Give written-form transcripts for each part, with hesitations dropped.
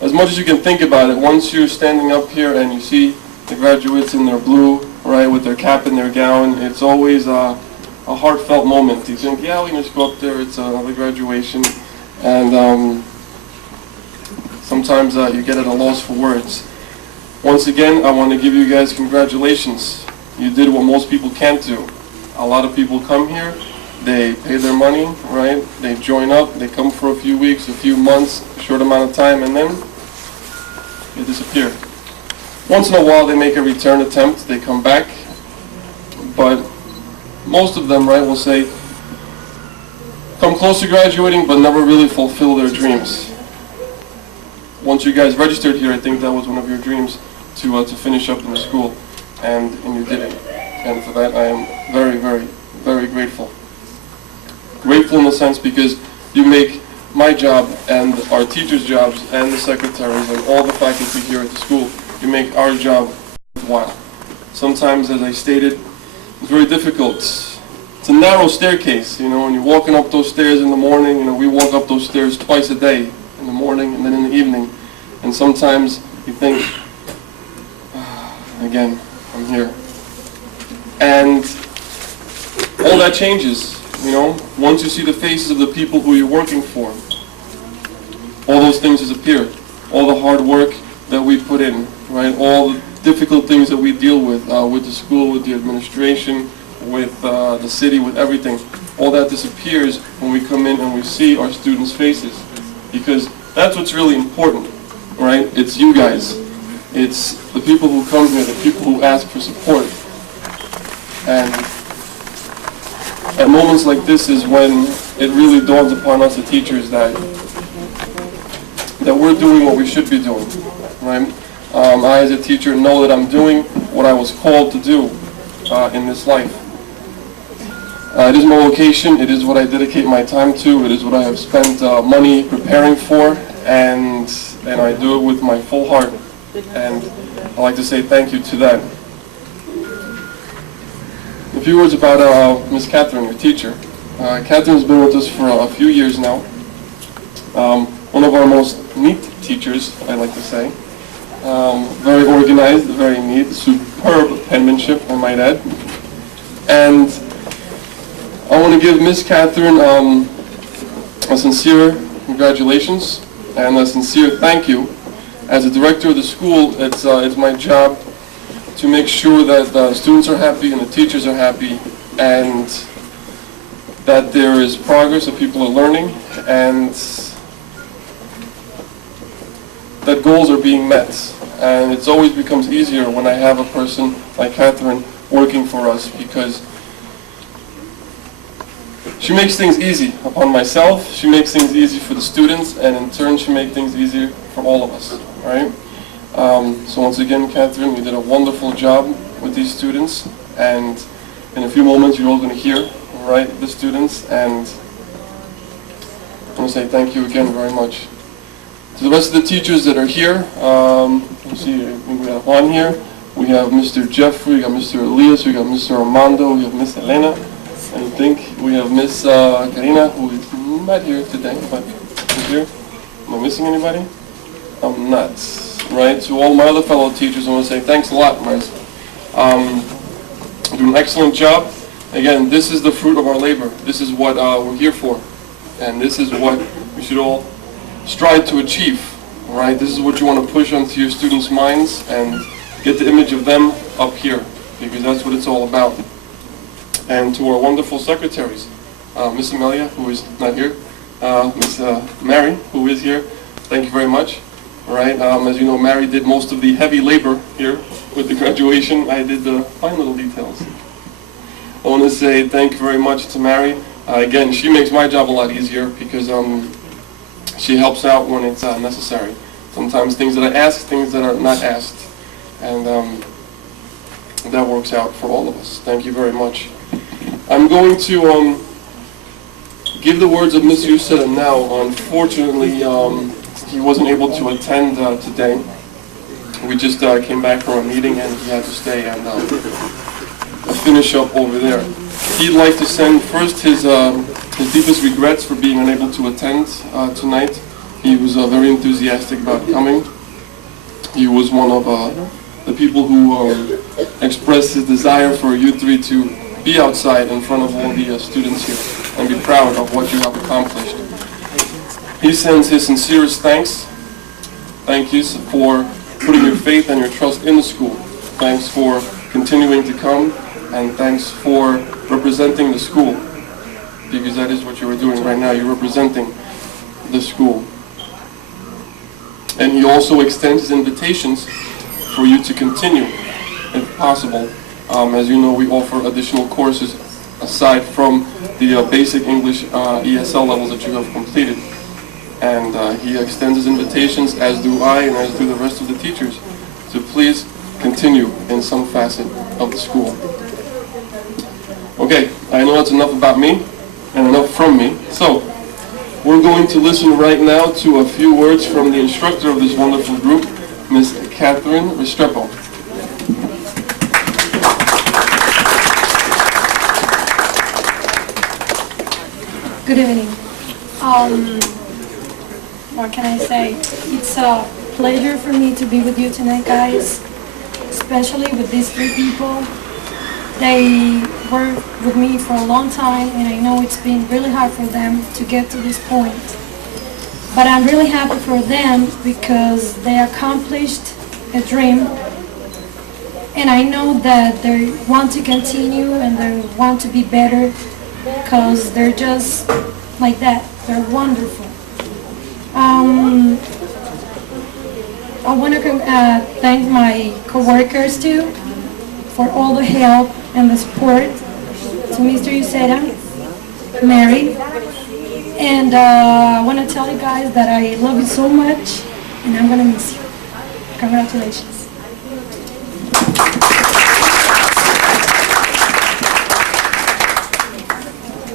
as much as you can think about it, once you're standing up here and you see the graduates in their blue, right, with their cap and their gown, it's always a heartfelt moment. You think, yeah, we can just go up there, it's another graduation, and sometimes you get at a loss for words. Once again, I want to give you guys congratulations. You did what most people can't do. A lot of people come here, they pay their money, right? They join up, they come for a few weeks, a few months, a short amount of time, and then they disappear. Once in a while they make a return attempt, they come back, but most of them, right, will say, come close to graduating, but never really fulfill their dreams. Once you guys registered here, I think that was one of your dreams to finish up in the school, and you did it. And for that I am very, very, very grateful. Grateful in the sense because you make my job and our teachers' jobs and the secretaries and all the faculty here at the school, you make our job worthwhile. Sometimes, as I stated, it's very difficult. It's a narrow staircase, you know, and you're walking up those stairs in the morning. You know, we walk up those stairs twice a day, in the morning and then in the evening. And sometimes you think, again, I'm here. And all that changes, you know, once you see the faces of the people who you're working for. All those things disappear. All the hard work that we put in, right? All the difficult things that we deal with the school, with the administration, with the city, with everything. All that disappears when we come in and we see our students' faces. Because that's what's really important, right? It's you guys. It's the people who come here, the people who ask for support. And at moments like this is when it really dawns upon us, the teachers, that we're doing what we should be doing, right? I, as a teacher, know that I'm doing what I was called to do in this life. It is my vocation. It is what I dedicate my time to. It is what I have spent money preparing for, and I do it with my full heart. And I'd like to say thank you to that. A few words about Miss Catherine, your teacher. Catherine's been with us for a few years now. One of our most neat teachers, I like to say. Very organized, very neat, superb penmanship, I might add. And I want to give Miss Catherine a sincere congratulations and a sincere thank you. As a director of the school, it's my job to make sure that the students are happy and the teachers are happy, and that there is progress, that people are learning, and that goals are being met. And it always becomes easier when I have a person like Catherine working for us, because she makes things easy upon myself, she makes things easy for the students, and in turn she makes things easier for all of us, right? So once again, Catherine, you did a wonderful job with these students, and in a few moments you're all going to hear, right, the students, and I want to say thank you again very much. To the rest of the teachers that are here, you see we have Juan here, we have Mr. Jeffrey, we got Mr. Elias, we got Mr. Armando, we have Miss Elena, and I think we have Miss Karina, who is not here today, but is here. Am I missing anybody? I'm not. Right? To all my other fellow teachers, I want to say thanks a lot, guys. You do an excellent job. Again, this is the fruit of our labor. This is what we're here for. And this is what we should all strive to achieve. Right? This is what you want to push onto your students' minds and get the image of them up here, because that's what it's all about. And to our wonderful secretaries, Miss Amelia, who is not here, Miss Mary, who is here, thank you very much. Right, as you know, Mary did most of the heavy labor here with the graduation. I did the fine little details. I want to say thank you very much to Mary. Again, she makes my job a lot easier because she helps out when it's necessary. Sometimes things that I ask, things that are not asked, and that works out for all of us. Thank you very much. I'm going to give the words of Ms. Yuseda now. Unfortunately, he wasn't able to attend today. We just came back from a meeting and he had to stay and finish up over there. He'd like to send first his his deepest regrets for being unable to attend tonight. He was very enthusiastic about coming. He was one of the people who expressed his desire for you three to be outside in front of all the students here and be proud of what you have accomplished. He sends his sincerest thanks. Thank you for putting your faith and your trust in the school. Thanks for continuing to come, and thanks for representing the school, because that is what you are doing right now. You're representing the school. And he also extends his invitations for you to continue, if possible. As you know, we offer additional courses aside from the basic English ESL levels that you have completed. And he extends his invitations, as do I, and as do the rest of the teachers, to please continue in some facet of the school. Okay, I know that's enough about me, and enough from me. So, we're going to listen right now to a few words from the instructor of this wonderful group, Miss Catherine Restrepo. Good evening. What can I say? It's a pleasure for me to be with you tonight, guys, especially with these three people. They were with me for a long time, and I know it's been really hard for them to get to this point. But I'm really happy for them because they accomplished a dream, and I know that they want to continue and they want to be better because they're just like that. They're wonderful. I want to thank my co-workers too for all the help and the support, to Mr. Uceda, Mary, and I want to tell you guys that I love you so much and I'm going to miss you. Congratulations.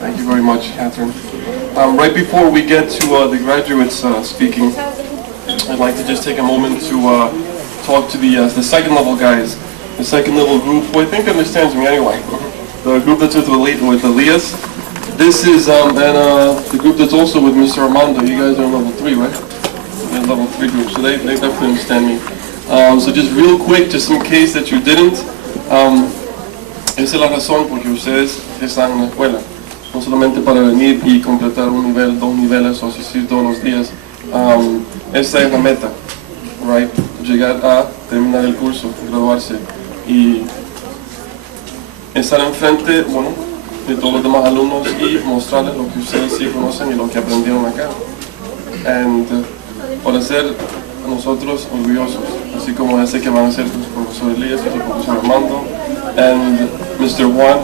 Thank you very much, Catherine. Right before we get to the graduates speaking, I'd like to just take a moment to talk to the second level guys. The second level group, who I think understands me anyway. The group that's with Elias. This is the group that's also with Mr. Armando. You guys are in level 3, right? You're in level 3 group, so they definitely understand me. So just real quick, just in case that you didn't, esa es la razón porque ustedes están en la escuela. No solamente para venir y completar un nivel, 2 niveles o asistir todos los días. Esa es la meta, right? Llegar a terminar el curso, graduarse y estar enfrente, bueno, de todos los demás alumnos y mostrarles lo que ustedes sí conocen y lo que aprendieron acá. And para ser nosotros orgullosos, así como ese que van a ser su profesor Elías, su profesor Armando, and Mr. Juan,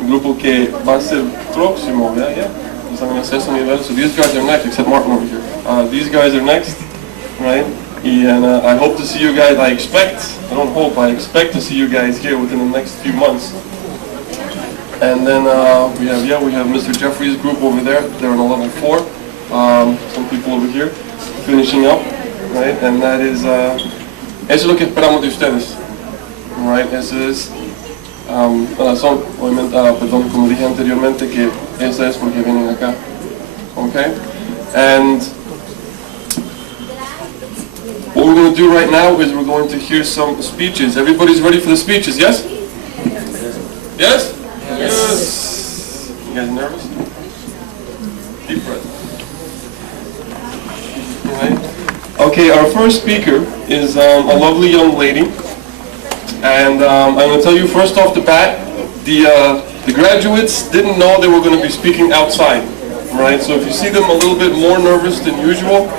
el grupo que va a ser próximo, yeah, están en acceso nivel. So these guys are next, except Martin over here. These guys are next, right? And I hope to see you guys. I expect to see you guys here within the next few months. And then we have Mr. Jeffrey's group over there. They're on a level 4. Some people over here finishing up, right? And that is eso es lo que esperamos de ustedes, right? Eso es la razón, obviamente, perdón, como dije anteriormente, que esa es porque vienen acá, okay? And what we're going to do right now is we're going to hear some speeches. Everybody's ready for the speeches, yes? Yes? Yes. You guys nervous? Deep breath. All right. Okay, our first speaker is a lovely young lady. And I'm going to tell you first off the bat, the graduates didn't know they were going to be speaking outside, right? So if you see them a little bit more nervous than usual,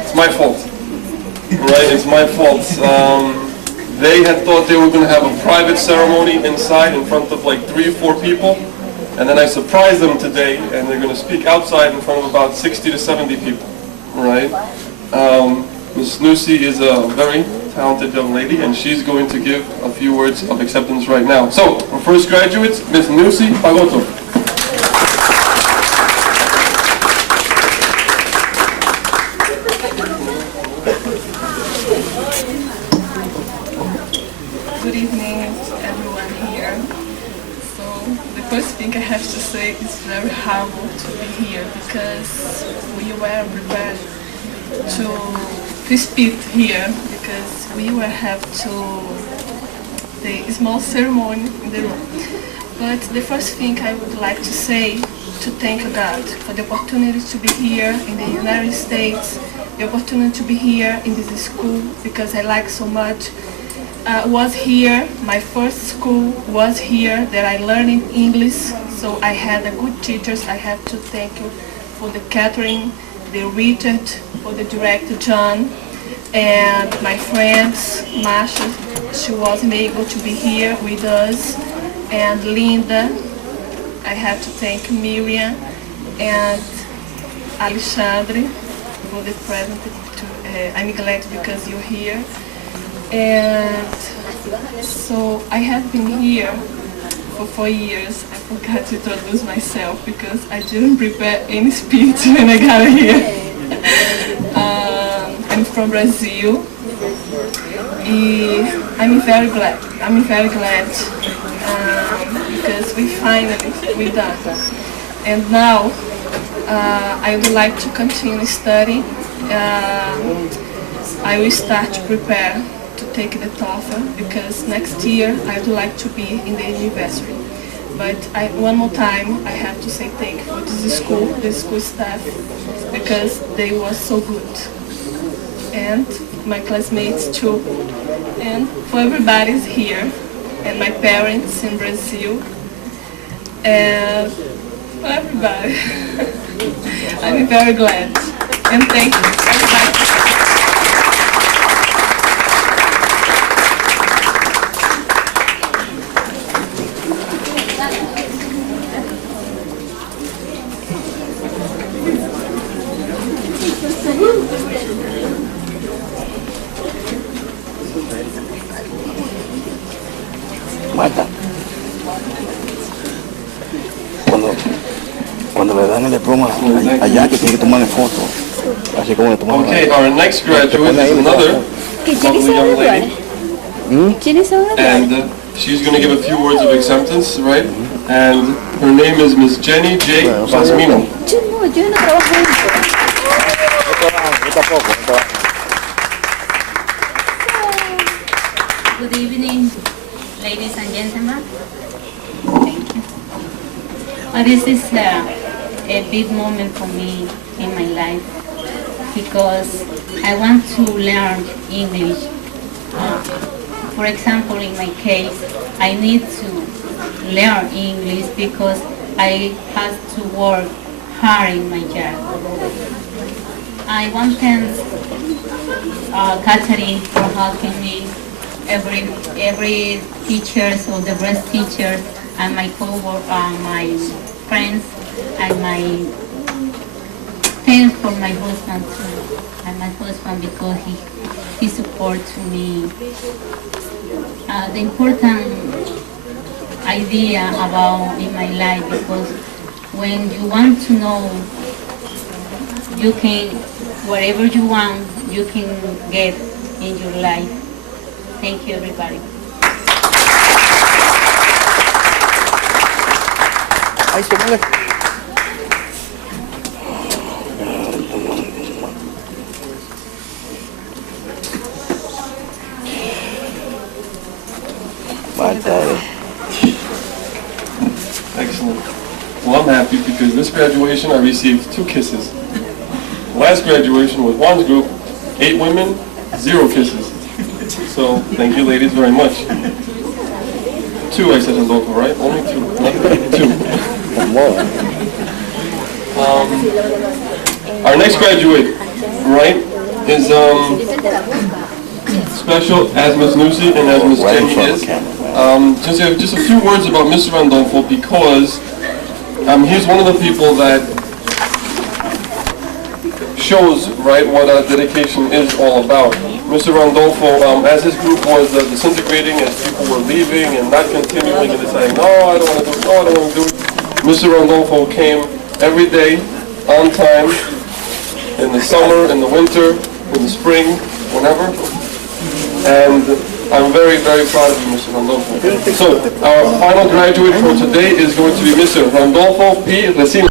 it's my fault, right? It's my fault. They had thought they were going to have a private ceremony inside in front of like 3 or 4 people, and then I surprised them today, and they're going to speak outside in front of about 60 to 70 people, right? Ms. Nusi is a very talented young lady, and she's going to give a few words of acceptance right now. So, our first graduates, Ms. Nusi Pagoto. Good evening to everyone here. So, the first thing I have to say it's very horrible to be here because we were prepared to speak here because we will have to the small ceremony in the room. But the first thing I would like to say to thank God for the opportunity to be here in the United States, the opportunity to be here in this school because I like so much. Was here, my first school was here that I learned English, so I had a good teachers. I have to thank you for the Catherine, the Richard, for the director John, and my friends, Masha, she wasn't able to be here with us, and Linda. I have to thank Miriam and Alexandre for the present. I'm glad because you're here. And so I have been here for 4 years. I forgot to introduce myself because I didn't prepare any speech when I got here. I'm from Brazil. I'm very glad. Because we done. And now I would like to continue studying. I will start to prepare to take the TOEFL because next year I would like to be in the university. But one more time I have to say thank you for the school staff, because they were so good. And my classmates too. And for everybody's here. And my parents in Brazil. And for everybody. I'm very glad. And thank you. Everybody. Marta, cuando le dan el diploma allá que tiene que tomarle foto, así como le tomamos. Okay, our next graduate is another lovely young lady, and she's going to give a few words of acceptance, right? And her name is Miss Jenny J. Basmino. Yo no trabajo en eso. Yo tampoco. Good evening, ladies and gentlemen. Thank you. This is a big moment for me in my life because I want to learn English. For example, in my case, I need to learn English because I have to work hard in my job. I want to thank Catherine for helping me, every teachers or the rest teachers and my co-workers, my friends, and my thanks for my husband too, and my husband because he supports me. The important idea about in my life because when you want to know, you can whatever you want, you can get in your life. Thank you, everybody. Ahí se mueve. Excellent. Well, I'm happy because this graduation I received 2 kisses. Last graduation with one's group, 8 women, 0 kisses. So thank you ladies very much. 2 I said in local, right? Only 2, not 2. Our next graduate, right, is special as Ms. Nusi and as Ms. Jenny is. Just a few words about Mr. Randolfo because he's one of the people that shows, right, what our dedication is all about. Mr. Randolfo, as his group was disintegrating, as people were leaving and not continuing and deciding, no, I don't want to do it, no, I don't want to do it, Mr. Randolfo came every day, on time, in the summer, in the winter, in the spring, whenever. And I'm very, very proud of you, Mr. Randolfo. So, our final graduate for today is going to be Mr. Randolfo P. Resina.